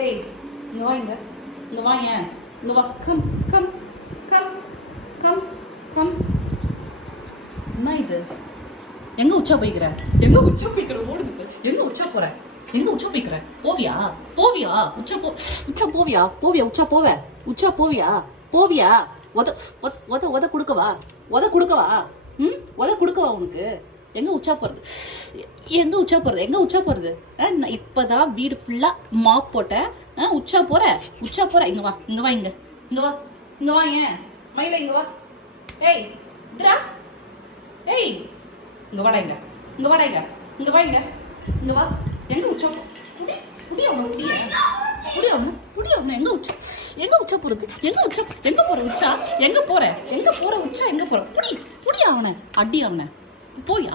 ஏய் இங்க வா இங்க வா ஏன் இங்க வா come come come come come என்ன இது எங்க உச்சா போய்க்கிற ஓடுது எங்க உச்சா போற எங்க உச்சா போய்க்கிற போவியா போவியா உச்சா போவியா உத கொடுக்கவா உனக்கு எங்க உச்சா போறது இப்பதான் வீடு ஃபுல்லா மாப் போட்டேன் உச்சா போற இங்க வா ஏன் மயில இங்க வா ஏய் இத்ரா ஏய் இங்க வாடா எங்க உச்சா புடி அவன எங்க உச்சா போறது எங்க போற புடி அவனை அடி அவனை போவியா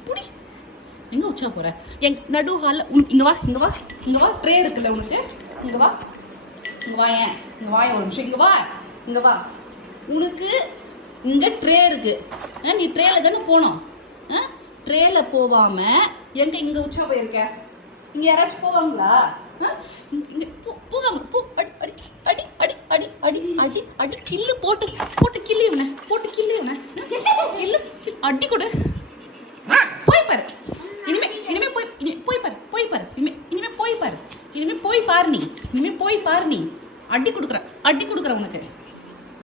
புடி எங்க உச்சா போற எங்க நடு ஹால்ல இங்க வா ட்ரே இருக்குல்ல உனக்கு இங்க வா ஏன் ஒரு நிமிஷம் இங்க வா உனக்கு இங்க ட்ரே இருக்கு நீ ட்ரேல தானே போனோம் ட்ரேல போவாம எங்க இங்க உச்சா போயிருக்க இங்க யாராச்சும் போவாங்களா போவாங்க அடி கில்லு போட்டு கில்லி இவனை அடி கொடு போய் பாரு இனிமே போய் பாரு நீ அடி கொடுக்குற உனக்கு